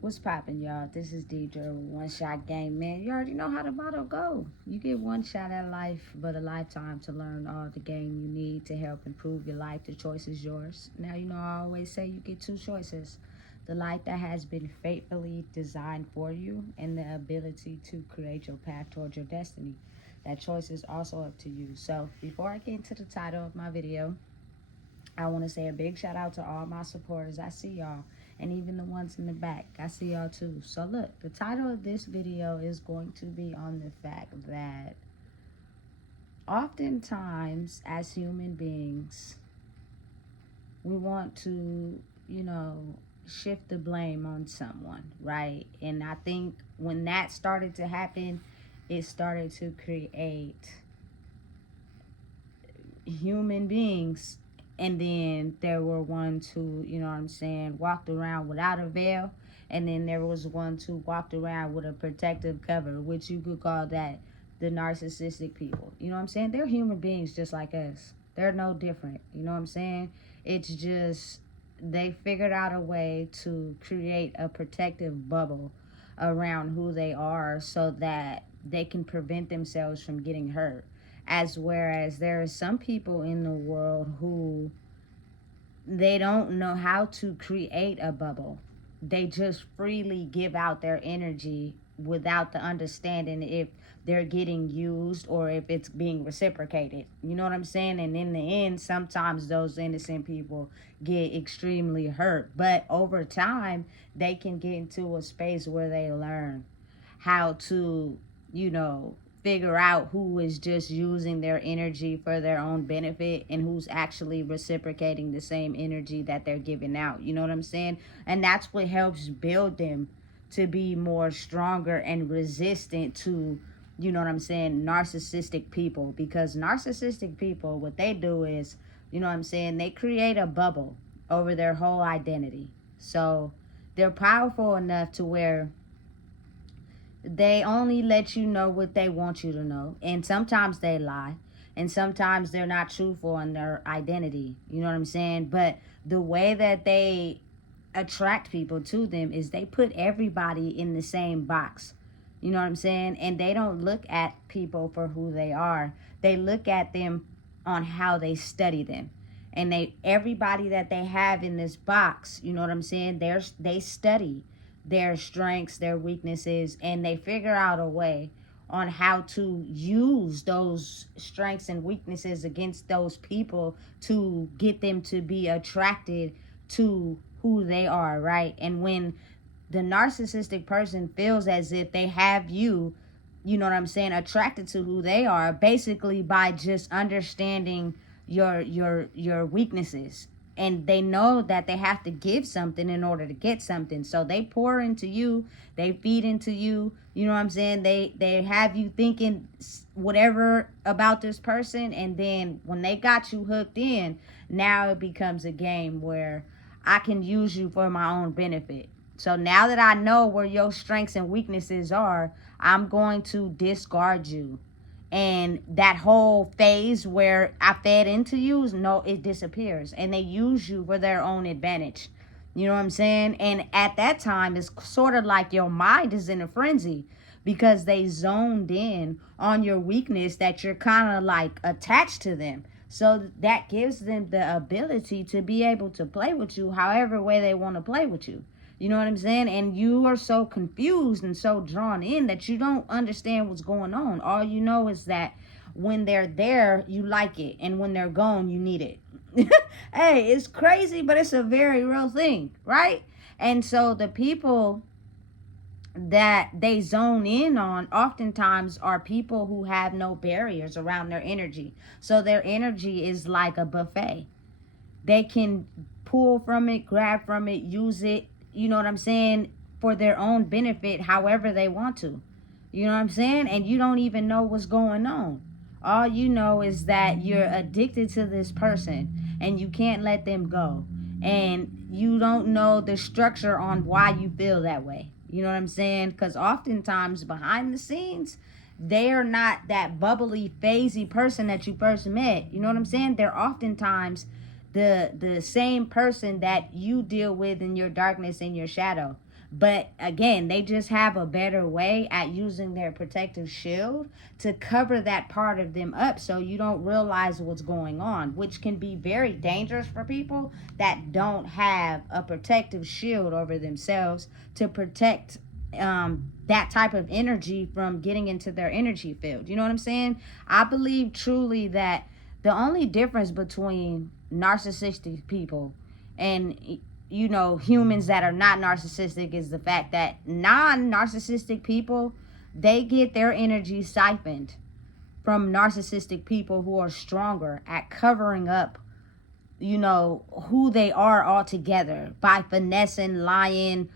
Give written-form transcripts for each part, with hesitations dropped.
What's poppin', y'all? This is Deidre with One Shot Game. Man, you already know how the motto go. You get one shot at life, but a lifetime to learn all the game you need to help improve your life. The choice is yours. Now, you know I always say you get two choices. The life that has been fatefully designed for you and the ability to create your path towards your destiny. That choice is also up to you. So before I get into the title of my video, I want to say a big shout out to all my supporters. I see y'all. And even the ones in the back. I see y'all too. So look, the title of this video is going to be on the fact that oftentimes as human beings, we want to, shift the blame on someone, right? And I think when that started to happen, it started to create human beings. And then there were ones who, walked around without a veil. And then there was ones who walked around with a protective cover, which you could call that the narcissistic people. You know what I'm saying? They're human beings just like us. They're no different. You know what I'm saying? It's just they figured out a way to create a protective bubble around who they are so that they can prevent themselves from getting hurt. As whereas there are some people in the world who they don't know how to create a bubble. They just freely give out their energy without the understanding if they're getting used or if it's being reciprocated. You know what I'm saying? And in the end, sometimes those innocent people get extremely hurt. But over time, they can get into a space where they learn how to, figure out who is just using their energy for their own benefit and who's actually reciprocating the same energy that they're giving out. You know what I'm saying? And that's what helps build them to be more stronger and resistant to, narcissistic people. Because narcissistic people, what they do is, they create a bubble over their whole identity. So they're powerful enough to where they only let you know what they want you to know. And sometimes they lie. And sometimes they're not truthful in their identity. You know what I'm saying? But the way that they attract people to them is they put everybody in the same box. You know what I'm saying? And they don't look at people for who they are. They look at them on how they study them. And everybody that they have in this box, you know what I'm saying? They study their strengths, their weaknesses, and they figure out a way on how to use those strengths and weaknesses against those people to get them to be attracted to who they are, right? And when the narcissistic person feels as if they have you, attracted to who they are, basically by just understanding your weaknesses, and they know that they have to give something in order to get something. So they pour into you, they feed into you, you know what I'm saying? They have you thinking whatever about this person, and then when they got you hooked in, now it becomes a game where I can use you for my own benefit. So now that I know where your strengths and weaknesses are, I'm going to discard you. And that whole phase where I fed into you, no, it disappears. And they use you for their own advantage. You know what I'm saying? And at that time, it's sort of like your mind is in a frenzy because they zoned in on your weakness that you're kind of like attached to them. So that gives them the ability to be able to play with you however way they want to play with you. You know what I'm saying? And you are so confused and so drawn in that you don't understand what's going on. All you know is that when they're there, you like it. And when they're gone, you need it. Hey, it's crazy, but it's a very real thing, right? And so the people that they zone in on oftentimes are people who have no barriers around their energy. So their energy is like a buffet. They can pull from it, grab from it, use it, you know what I'm saying, for their own benefit however they want to. You know what I'm saying? And you don't even know what's going on. All you know is that you're addicted to this person and you can't let them go. And you don't know the structure on why you feel that way. You know what I'm saying? Because oftentimes behind the scenes, they are not that bubbly, phasey person that you first met. You know what I'm saying? They're oftentimes the same person that you deal with in your darkness and your shadow. But again, they just have a better way at using their protective shield to cover that part of them up so you don't realize what's going on, which can be very dangerous for people that don't have a protective shield over themselves to protect that type of energy from getting into their energy field. You know what I'm saying? I believe truly that the only difference between narcissistic people and humans that are not narcissistic is the fact that non-narcissistic people, they get their energy siphoned from narcissistic people who are stronger at covering up who they are altogether by finessing, lying,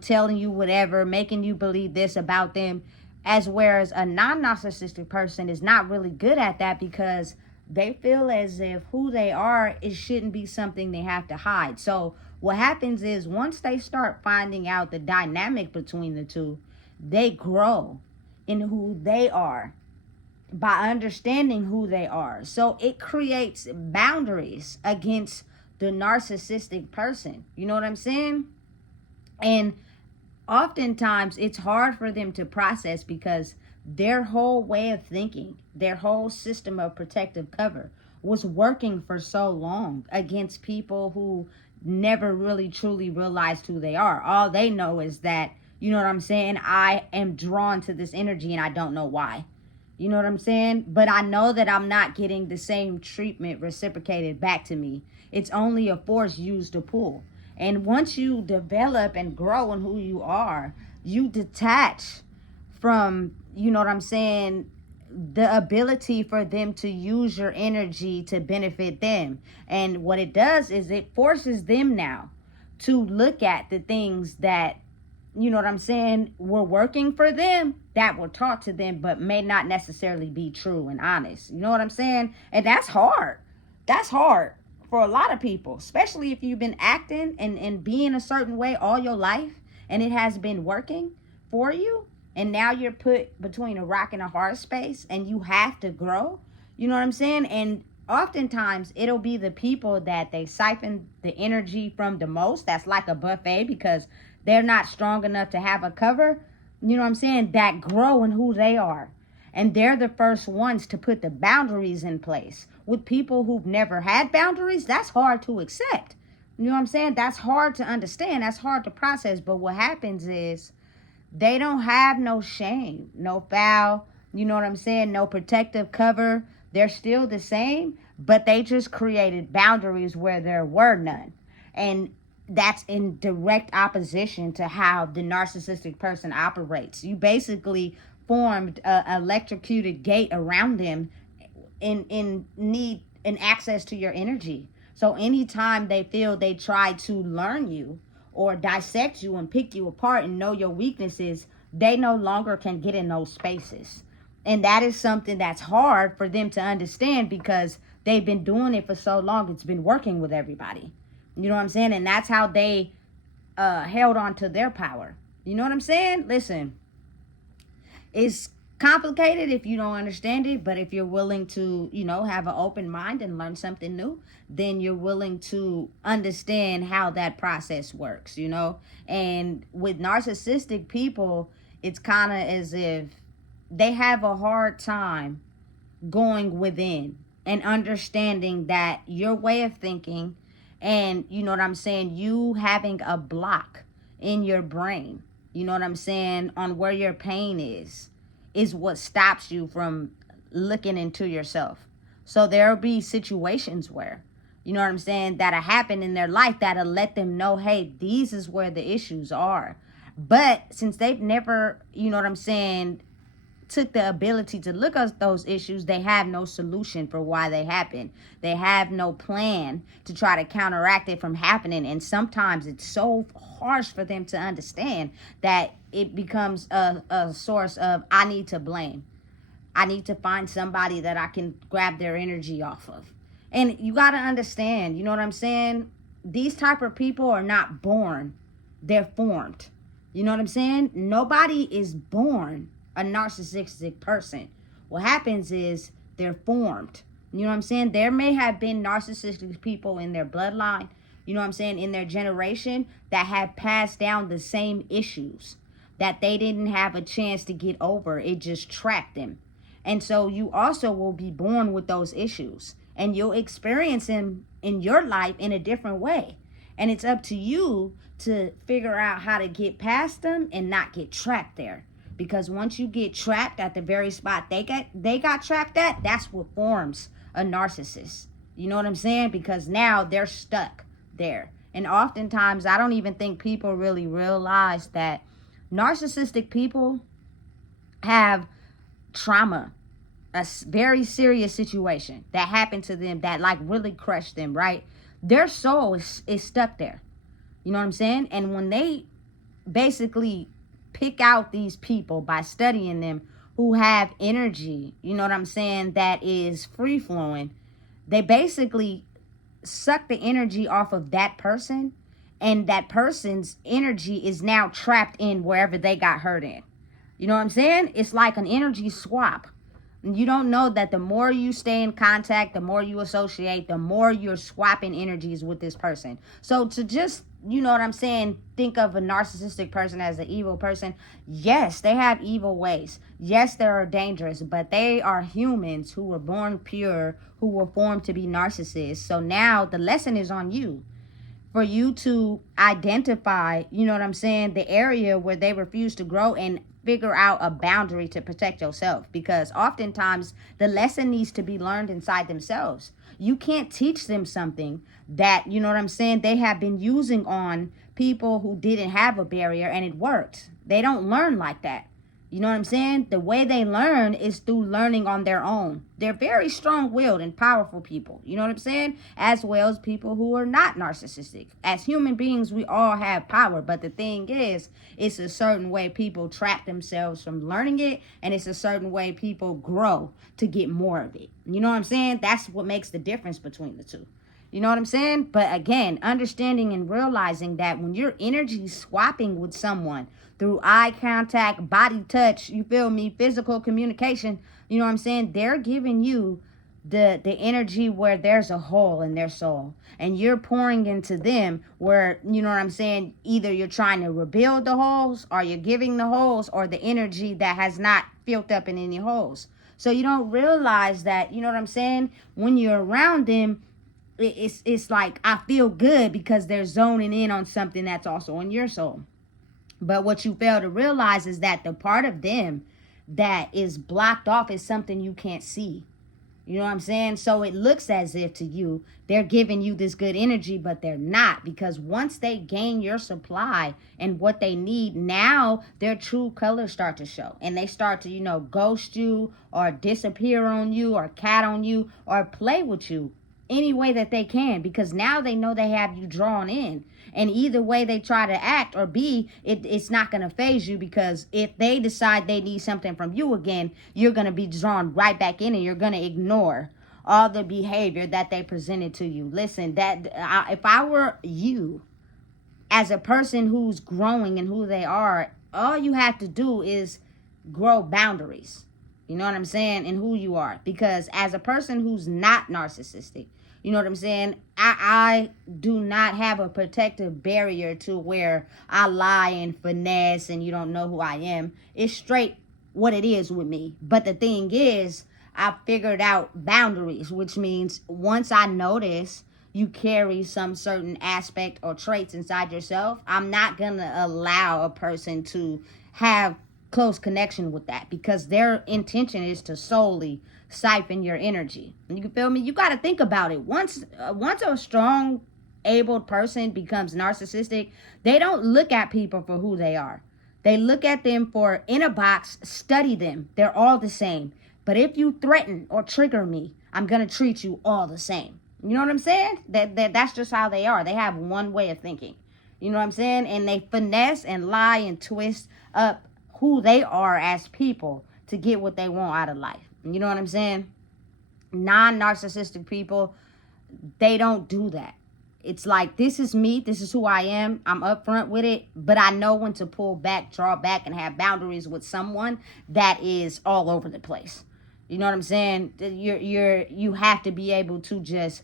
telling you whatever, making you believe this about them. As whereas a non-narcissistic person is not really good at that because they feel as if who they are, it shouldn't be something they have to hide. So what happens is once they start finding out the dynamic between the two, they grow in who they are by understanding who they are. So it creates boundaries against the narcissistic person. You know what I'm saying? And oftentimes it's hard for them to process because their whole way of thinking, their whole system of protective cover was working for so long against people who never really truly realized who they are. All they know is that, you know what I'm saying, I am drawn to this energy and I don't know why. You know what I'm saying? But I know that I'm not getting the same treatment reciprocated back to me. It's only a force used to pull. And once you develop and grow in who you are, you detach from, you know what I'm saying, the ability for them to use your energy to benefit them. And what it does is it forces them now to look at the things that, you know what I'm saying, were working for them, that were taught to them, but may not necessarily be true and honest. You know what I'm saying? And that's hard. That's hard for a lot of people, especially if you've been acting and being a certain way all your life and it has been working for you. And now you're put between a rock and a hard space and you have to grow. You know what I'm saying? And oftentimes it'll be the people that they siphon the energy from the most. That's like a buffet because they're not strong enough to have a cover. You know what I'm saying? That grow in who they are. And they're the first ones to put the boundaries in place. With people who've never had boundaries, that's hard to accept. You know what I'm saying? That's hard to understand. That's hard to process. But what happens is they don't have no shame, no foul, you know what I'm saying? No protective cover. They're still the same, but they just created boundaries where there were none. And that's in direct opposition to how the narcissistic person operates. You basically formed a electrocuted gate around them in need and access to your energy. So anytime they feel they try to learn you or dissect you and pick you apart and know your weaknesses, they no longer can get in those spaces. And that is something that's hard for them to understand because they've been doing it for so long. It's been working with everybody. You know what I'm saying? And that's how they held on to their power. You know what I'm saying? Listen, it's complicated if you don't understand it, but if you're willing to, have an open mind and learn something new, then you're willing to understand how that process works, And with narcissistic people, it's kind of as if they have a hard time going within and understanding that your way of thinking and, you know what I'm saying, you having a block in your brain, you know what I'm saying, on where your pain is what stops you from looking into yourself. So there'll be situations where, you know what I'm saying, that'll happen in their life that'll let them know, hey, these is where the issues are. But since they've never, you know what I'm saying, took the ability to look at those issues, they have no solution for why they happen. They have no plan to try to counteract it from happening. And sometimes it's so harsh for them to understand that it becomes a source of, I need to blame. I need to find somebody that I can grab their energy off of. And you got to understand, you know what I'm saying? These type of people are not born. They're formed. You know what I'm saying? Nobody is born a narcissistic person. What happens is they're formed. You know what I'm saying? There may have been narcissistic people in their bloodline, you know what I'm saying, in their generation that have passed down the same issues that they didn't have a chance to get over. It just trapped them. And so you also will be born with those issues, and you'll experience them in your life in a different way. And it's up to you to figure out how to get past them and not get trapped there. Because once you get trapped at the very spot they got trapped at, that's what forms a narcissist. You know what I'm saying? Because now they're stuck there. And oftentimes I don't even think people really realize that narcissistic people have trauma, a very serious situation that happened to them that like really crushed them, right? Their soul is stuck there. You know what I'm saying? And when they basically pick out these people by studying them who have energy, you know what I'm saying, that is free flowing, they basically suck the energy off of that person, and that person's energy is now trapped in wherever they got hurt in. You know what I'm saying? It's like an energy swap. You don't know that the more you stay in contact, the more you associate, the more you're swapping energies with this person. So to just, you know what I'm saying, think of a narcissistic person as an evil person. Yes, they have evil ways. Yes, they are dangerous, but they are humans who were born pure, who were formed to be narcissists. So now the lesson is on you, for you to identify, you know what I'm saying, the area where they refuse to grow and figure out a boundary to protect yourself. Because oftentimes the lesson needs to be learned inside themselves. You can't teach them something that, you know what I'm saying, they have been using on people who didn't have a barrier and it worked. They don't learn like that. You know what I'm saying? The way they learn is through learning on their own. They're very strong-willed and powerful people. You know what I'm saying? As well as people who are not narcissistic. As human beings, we all have power. But the thing is, it's a certain way people trap themselves from learning it. And it's a certain way people grow to get more of it. You know what I'm saying? That's what makes the difference between the two. You know what I'm saying? But again, understanding and realizing that when you're energy swapping with someone through eye contact, body touch, you feel me, physical communication, you know what I'm saying? They're giving you the energy where there's a hole in their soul. And you're pouring into them where, you know what I'm saying, either you're trying to rebuild the holes, or you're giving the holes, or the energy that has not filled up in any holes. So you don't realize that, you know what I'm saying, when you're around them, it's like I feel good because they're zoning in on something that's also in your soul. But what you fail to realize is that the part of them that is blocked off is something you can't see. You know what I'm saying? So it looks as if to you, they're giving you this good energy, but they're not. Because once they gain your supply and what they need, now their true colors start to show. And they start to, you know, ghost you or disappear on you or cat on you or play with you any way that they can, because now they know they have you drawn in. And either way they try to act or be, it's not going to phase you, because if they decide they need something from you again, you're going to be drawn right back in, and you're going to ignore all the behavior that they presented to you. Listen, if I were you, as a person who's growing and who they are, all you have to do is grow boundaries. You know what I'm saying? And who you are. Because as a person who's not narcissistic, you know what I'm saying, I do not have a protective barrier to where I lie and finesse and you don't know who I am. It's straight what it is with me. But the thing is, I figured out boundaries, which means once I notice you carry some certain aspect or traits inside yourself, I'm not going to allow a person to have close connection with that, because their intention is to solely siphon your energy. You feel me? You got to think about it. Once a strong, able person becomes narcissistic, they don't look at people for who they are. They look at them for, in a box, study them. They're all the same. But if you threaten or trigger me, I'm going to treat you all the same. You know what I'm saying? That's just how they are. They have one way of thinking. You know what I'm saying? And they finesse and lie and twist up who they are as people to get what they want out of life. You know what I'm saying? Non-narcissistic people, they don't do that. It's like, this is me, this is who I am, I'm upfront with it, but I know when to pull back, draw back, and have boundaries with someone that is all over the place. You know what I'm saying? You have to be able to just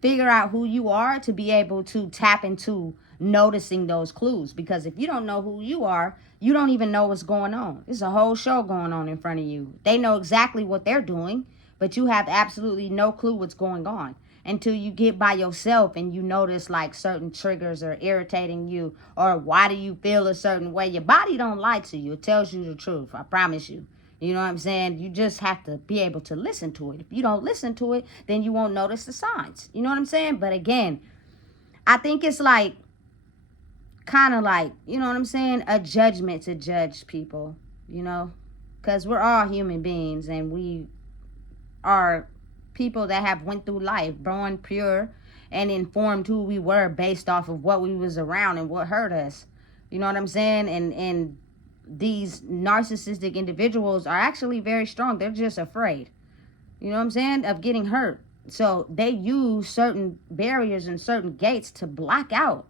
figure out who you are to be able to tap into noticing those clues. Because if you don't know who you are, you don't even know what's going on. There's a whole show going on in front of you. They know exactly what they're doing, but you have absolutely no clue what's going on until you get by yourself and you notice like certain triggers are irritating you, or why do you feel a certain way. Your body don't lie to you. It tells you the truth. I promise you. You know what I'm saying? You just have to be able to listen to it. If you don't listen to it, then you won't notice the signs. You know what I'm saying? But again, I think it's like kind of like, you know what I'm saying, a judgment to judge people, you know, because we're all human beings and we are people that have went through life born pure and informed who we were based off of what we was around and what hurt us. You know what I'm saying? And these narcissistic individuals are actually very strong. They're just afraid, you know what I'm saying, of getting hurt. So they use certain barriers and certain gates to block out,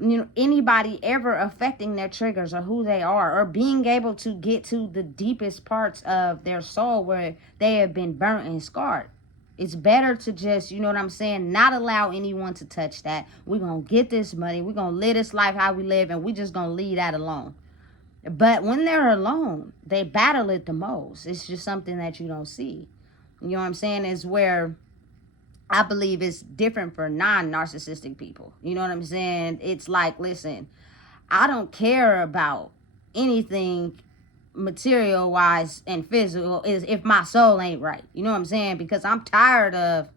you know, anybody ever affecting their triggers or who they are, or being able to get to the deepest parts of their soul where they have been burnt and scarred. It's better to just, you know what I'm saying, not allow anyone to touch that. We're going to get this money. We're going to live this life how we live, and we're just going to leave that alone. But when they're alone, they battle it the most. It's just something that you don't see. You know what I'm saying? Is where I believe it's different for non-narcissistic people. You know what I'm saying? It's like, listen, I don't care about anything material wise and physical is if my soul ain't right. You know what I'm saying? Because I'm tired of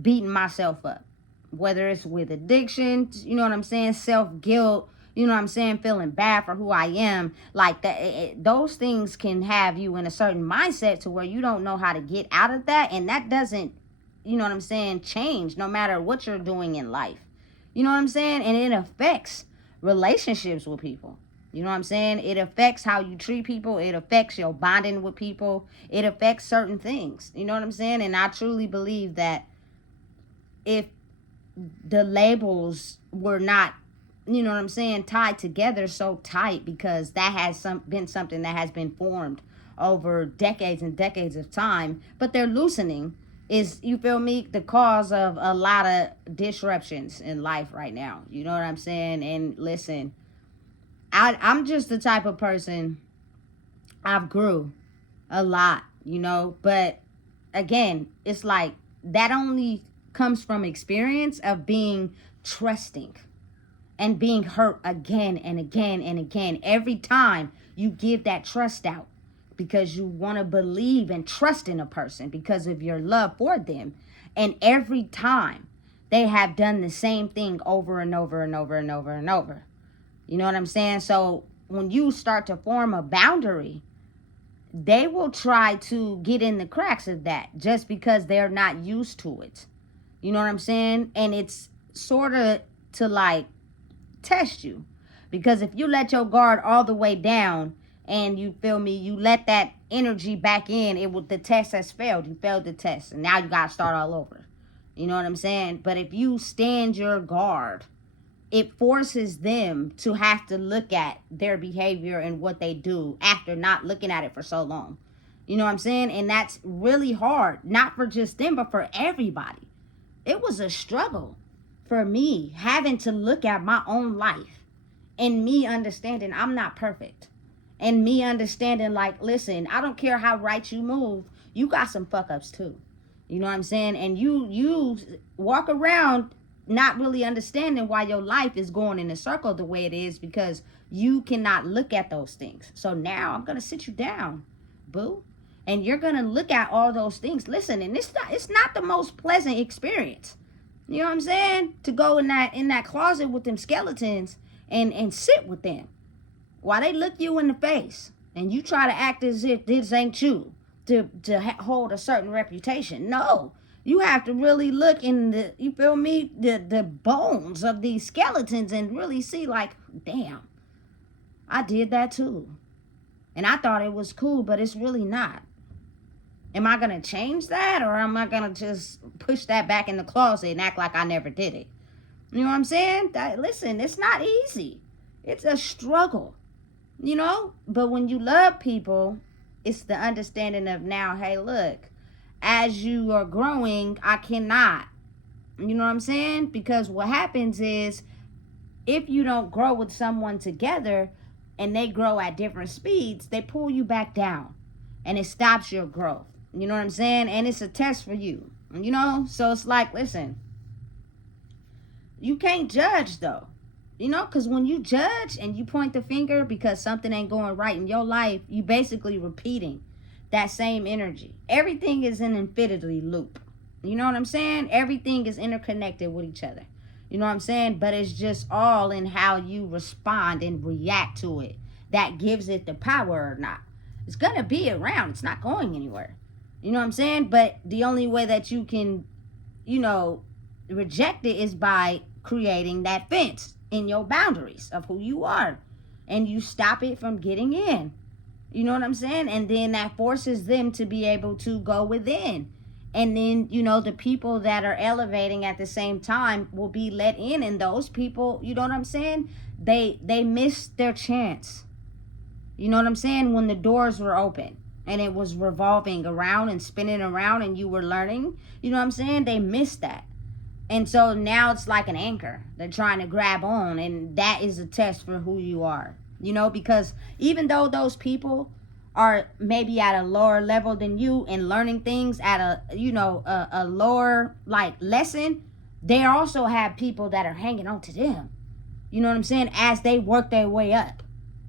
beating myself up, whether it's with addiction, you know what I'm saying, self-guilt, you know what I'm saying, feeling bad for who I am. Like that, those things can have you in a certain mindset to where you don't know how to get out of that, and that doesn't, you know what I'm saying, change no matter what you're doing in life. You know what I'm saying? And it affects relationships with people. You know what I'm saying? It affects how you treat people. It affects your bonding with people. It affects certain things. You know what I'm saying? And I truly believe that if the labels were not, you know what I'm saying, tied together so tight, because that has been something that has been formed over decades and decades of time, but they're loosening, is, you feel me, the cause of a lot of disruptions in life right now. You know what I'm saying? And listen, I'm just the type of person, I've grew a lot, you know, but again, it's like that only comes from experience of being trusting and being hurt again and again and again. Every time you give that trust out because you want to believe and trust in a person because of your love for them. And every time they have done the same thing over and over and over and over and over. You know what I'm saying? So when you start to form a boundary, they will try to get in the cracks of that just because they're not used to it. You know what I'm saying? And it's sort of to like test you, because if you let your guard all the way down and, you feel me, you let that energy back in, it will, the test has failed. You failed the test and now you got to start all over. You know what I'm saying? But if you stand your guard, it forces them to have to look at their behavior and what they do after not looking at it for so long. You know what I'm saying? And that's really hard, not for just them, but for everybody. It was a struggle for me having to look at my own life and me understanding I'm not perfect. And me understanding, like, listen, I don't care how right you move, you got some fuck ups too. You know what I'm saying? And you walk around not really understanding why your life is going in a circle the way it is, because you cannot look at those things. So now I'm gonna sit you down, boo, and you're gonna look at all those things. Listen, and it's not the most pleasant experience. You know what I'm saying? To go in that closet with them skeletons and sit with them while they look you in the face and you try to act as if this ain't you to hold a certain reputation. No, you have to really look in the, you feel me, the bones of these skeletons and really see, like, damn, I did that too. And I thought it was cool, but it's really not. Am I going to change that, or am I going to just push that back in the closet and act like I never did it? You know what I'm saying? Listen, it's not easy. It's a struggle, you know? But when you love people, it's the understanding of now, hey, look, as you are growing, I cannot You know what I'm saying? Because what happens is, if you don't grow with someone together and they grow at different speeds, they pull you back down and it stops your growth. You know what I'm saying? And it's a test for you. You know? So it's like, listen, you can't judge though. You know, because when you judge and you point the finger because something ain't going right in your life, you basically repeating that same energy. Everything is an infinity loop. You know what I'm saying? Everything is interconnected with each other. You know what I'm saying? But it's just all in how you respond and react to it that gives it the power or not. It's going to be around. It's not going anywhere. You know what I'm saying? But the only way that you can, you know, reject it is by creating that fence in your boundaries of who you are. And you stop it from getting in. You know what I'm saying? And then that forces them to be able to go within. And then, you know, the people that are elevating at the same time will be let in. And those people, you know what I'm saying? They missed their chance. You know what I'm saying? When the doors were open and it was revolving around and spinning around and you were learning, you know what I'm saying? They missed that. And so now it's like an anchor they're trying to grab on, and that is a test for who you are. You know, because even though those people are maybe at a lower level than you and learning things at a, you know, a lower like lesson, they also have people that are hanging on to them. You know what I'm saying? As they work their way up.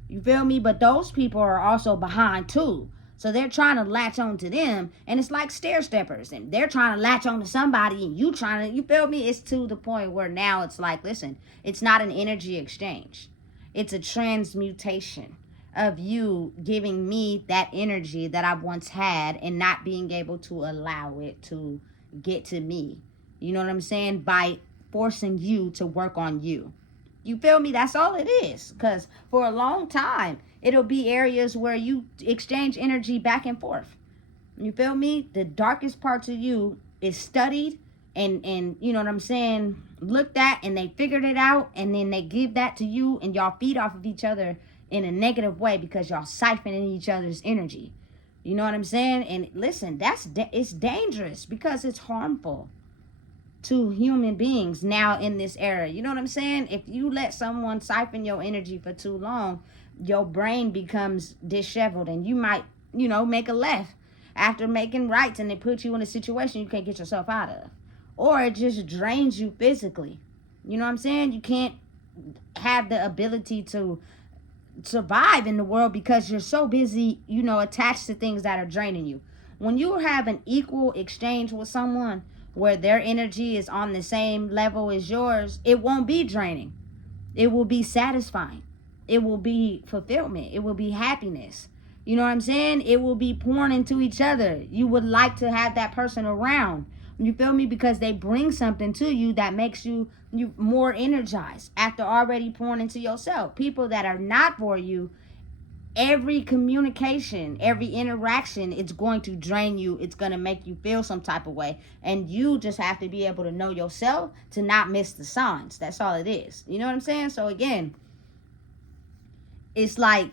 You feel me? But those people are also behind too. So they're trying to latch on to them, and it's like stair steppers, and they're trying to latch on to somebody, and you trying to, you feel me? It's to the point where now it's like, listen, it's not an energy exchange. It's a transmutation of you giving me that energy that I once had and not being able to allow it to get to me. You know what I'm saying? By forcing you to work on you. You feel me? That's all it is. Because for a long time, it'll be areas where you exchange energy back and forth. You feel me? The darkest parts of you is studied and you know what I'm saying, looked at, and they figured it out, and then they give that to you, and y'all feed off of each other in a negative way because y'all siphoning each other's energy. You know what I'm saying? And listen, it's dangerous because it's harmful to human beings now in this era. You know what I'm saying? If you let someone siphon your energy for too long, your brain becomes disheveled, and you might, you know, make a left after making rights, and they put you in a situation you can't get yourself out of. Or it just drains you physically. You know what I'm saying? You can't have the ability to survive in the world because you're so busy, you know, attached to things that are draining you. When you have an equal exchange with someone where their energy is on the same level as yours, it won't be draining. It will be satisfying. It will be fulfillment. It will be happiness. You know what I'm saying? It will be pouring into each other. You would like to have that person around. You feel me? Because they bring something to you that makes you more energized after already pouring into yourself. People that are not for you, every communication, every interaction, it's going to drain you. It's going to make you feel some type of way. And you just have to be able to know yourself to not miss the signs. That's all it is. You know what I'm saying? So again, it's like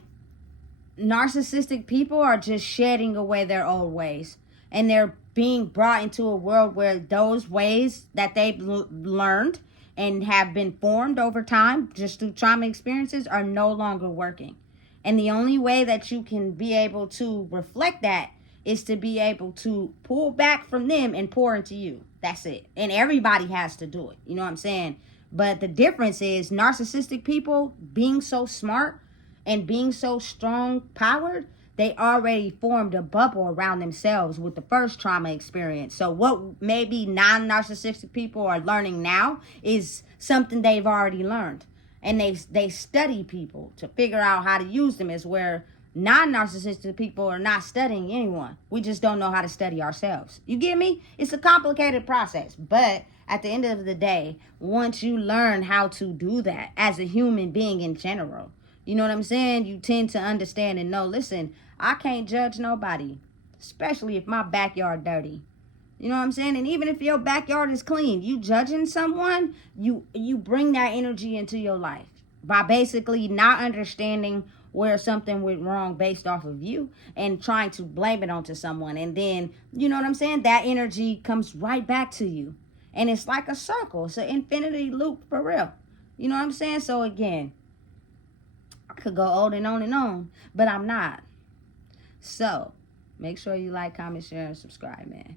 narcissistic people are just shedding away their old ways. And they're being brought into a world where those ways that they've learned and have been formed over time just through trauma experiences are no longer working. And the only way that you can be able to reflect that is to be able to pull back from them and pour into you. That's it. And everybody has to do it. You know what I'm saying? But the difference is narcissistic people being so smart and being so strong powered, they already formed a bubble around themselves with the first trauma experience. So what maybe non-narcissistic people are learning now is something they've already learned. And they study people to figure out how to use them, is where non-narcissistic people are not studying anyone. We just don't know how to study ourselves. You get me? It's a complicated process. But at the end of the day, once you learn how to do that as a human being in general, you know what I'm saying? You tend to understand and know, listen, I can't judge nobody, especially if my backyard dirty. You know what I'm saying? And even if your backyard is clean, you judging someone, you bring that energy into your life by basically not understanding where something went wrong based off of you and trying to blame it onto someone. And then, you know what I'm saying? That energy comes right back to you. And it's like a circle. It's an infinity loop for real. You know what I'm saying? So again, I could go on and on, but I'm not. So make sure you like, comment, share, and subscribe, man.